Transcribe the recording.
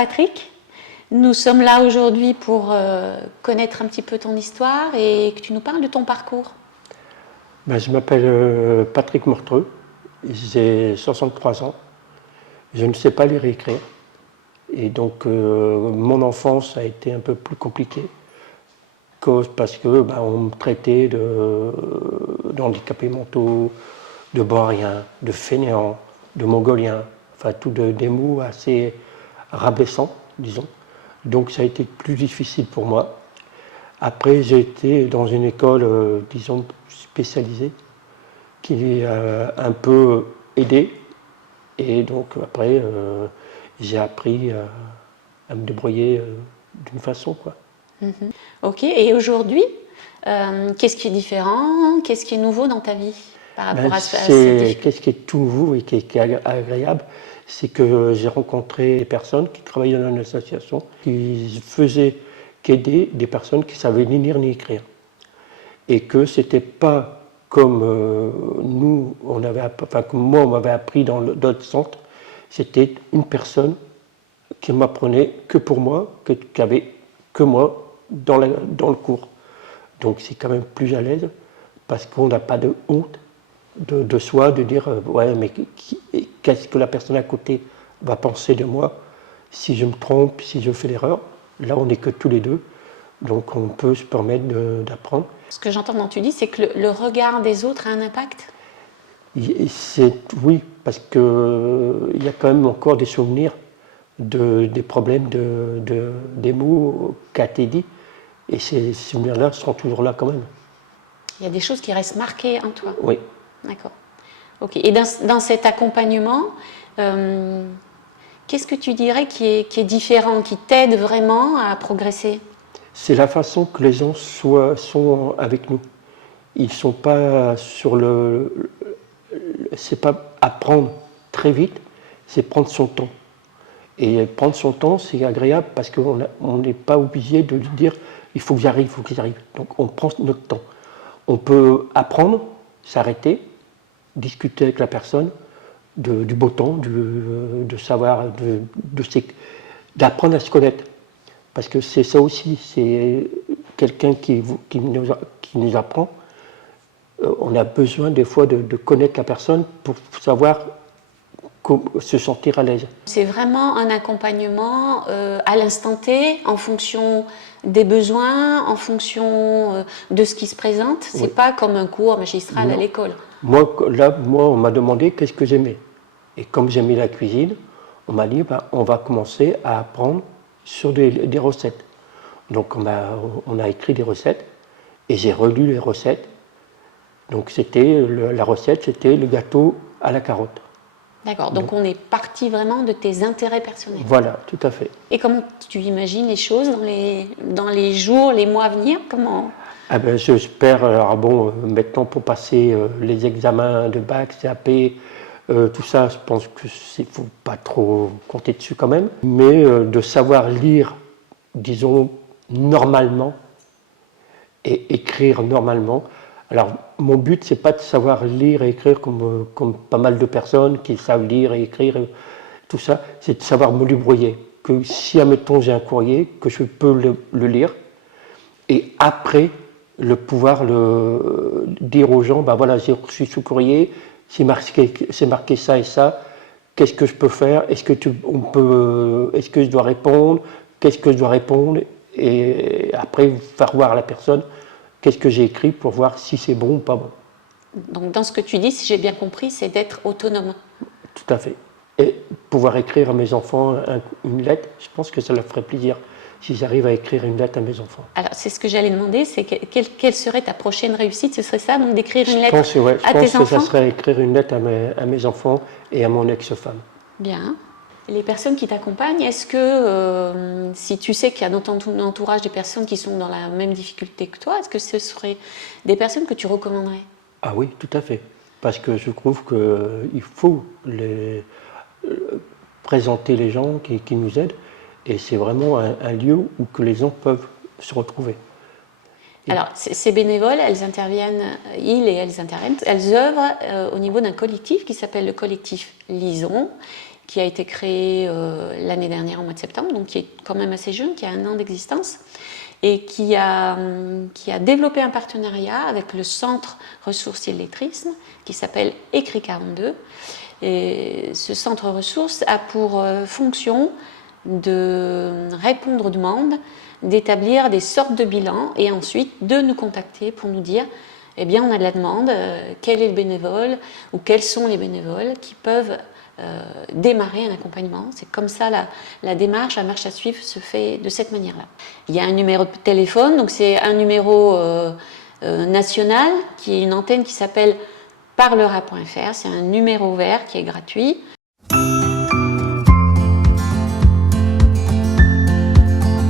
Patrick. Nous sommes là aujourd'hui pour connaître un petit peu ton histoire et que tu nous parles de ton parcours. Je m'appelle Patrick Mortreux, j'ai 63 ans, je ne sais pas lire et écrire. Et donc mon enfance a été un peu plus compliquée parce que on me traitait d'handicapés mentaux, de boréens, de fainéants, de mongoliens, enfin des mots assez rabaissants, disons. Donc ça a été plus difficile pour moi. Après, j'ai été dans une école, disons, spécialisée, qui a un peu aidé. Et donc après, j'ai appris à me débrouiller d'une façon, quoi. Ok, et aujourd'hui, qu'est-ce qui est différent, qu'est-ce qui est nouveau dans ta vie par rapport à cette difficulté? Qu'est-ce qui est tout nouveau et qui est agréable, c'est que j'ai rencontré des personnes qui travaillaient dans une association qui aidaient des personnes qui ne savaient ni lire ni écrire. Et que ce n'était pas comme comme moi on m'avait appris dans d'autres centres, c'était une personne qui m'apprenait que pour moi, qui avait que moi dans le cours. Donc c'est quand même plus à l'aise parce qu'on n'a pas de honte de soi, de dire ouais, mais qu'est-ce que la personne à côté va penser de moi si je me trompe, si je fais l'erreur. Là, on n'est que tous les deux, donc on peut se permettre d'apprendre. Ce que j'entends quand tu dis, c'est que le regard des autres a un impact? Oui, parce qu'il y a quand même encore des souvenirs des problèmes des mots qu'a été dit, et ces souvenirs-là seront toujours là quand même. Il y a des choses qui restent marquées en toi? Oui. D'accord. Ok. Et dans cet accompagnement, qu'est-ce que tu dirais qui est différent, qui t'aide vraiment à progresser? C'est la façon que les gens sont avec nous. Ils ne sont pas sur c'est pas apprendre très vite, c'est prendre son temps. Et prendre son temps, c'est agréable parce qu'on n'est pas obligé de lui dire il faut que j'arrive, il faut que j'arrive. Donc on prend notre temps. On peut apprendre, s'arrêter, discuter avec la personne du beau temps, de savoir, d'apprendre à se connaître. Parce que c'est ça aussi, c'est quelqu'un qui nous apprend. On a besoin des fois de connaître la personne pour savoir se sentir à l'aise. C'est vraiment un accompagnement à l'instant T, en fonction des besoins, en fonction de ce qui se présente. C'est pas comme un cours magistral à l'école. Moi, on m'a demandé qu'est-ce que j'aimais. Et comme j'aimais la cuisine, on m'a dit on va commencer à apprendre sur des recettes. Donc on a écrit des recettes et j'ai relu les recettes. Donc la recette, c'était le gâteau à la carotte. D'accord, donc on est parti vraiment de tes intérêts personnels. Voilà, tout à fait. Et comment tu imagines les choses dans les jours, les mois à venir? Comment? J'espère, maintenant pour passer les examens de bac, CAP, tout ça, je pense qu'il ne faut pas trop compter dessus quand même. Mais de savoir lire, disons, normalement et écrire normalement. Alors, mon but, c'est pas de savoir lire et écrire comme pas mal de personnes qui savent lire et écrire, tout ça, c'est de savoir me débrouiller. Que si, admettons, j'ai un courrier, que je peux le lire, et après, pouvoir dire aux gens, voilà, j'ai reçu ce courrier, c'est marqué ça et ça, qu'est-ce que je peux faire, est-ce que je dois répondre, qu'est-ce que je dois répondre, et après, faire voir à la personne qu'est-ce que j'ai écrit pour voir si c'est bon ou pas bon. Donc dans ce que tu dis, si j'ai bien compris, c'est d'être autonome. Tout à fait. Et pouvoir écrire à mes enfants une lettre, je pense que ça leur ferait plaisir si j'arrive à écrire une lettre à mes enfants. Alors c'est ce que j'allais demander, c'est quelle serait ta prochaine réussite? Ce serait ça, donc d'écrire une lettre à tes enfants? Je pense que ça serait écrire une lettre à mes enfants et à mon ex-femme. Bien. Les personnes qui t'accompagnent, est-ce que si tu sais qu'il y a dans ton entourage des personnes qui sont dans la même difficulté que toi, est-ce que ce seraient des personnes que tu recommanderais? Ah oui, tout à fait. Parce que je trouve qu'il faut présenter les gens qui nous aident. Et c'est vraiment un lieu où que les gens peuvent se retrouver. Alors, ces bénévoles, elles œuvrent au niveau d'un collectif qui s'appelle le collectif Lison, qui a été créé l'année dernière au mois de septembre, donc qui est quand même assez jeune, qui a 1 an d'existence, et qui a développé un partenariat avec le Centre Ressources Illettrisme, qui s'appelle Écrit 42. Et ce centre ressources a pour fonction de répondre aux demandes, d'établir des sortes de bilans et ensuite de nous contacter pour nous dire eh bien on a de la demande, quel est le bénévole ou quels sont les bénévoles qui peuvent démarrer un accompagnement. C'est comme ça la démarche, la marche à suivre se fait de cette manière-là. Il y a un numéro de téléphone, donc c'est un numéro national qui est une antenne qui s'appelle parlera.fr, c'est un numéro vert qui est gratuit.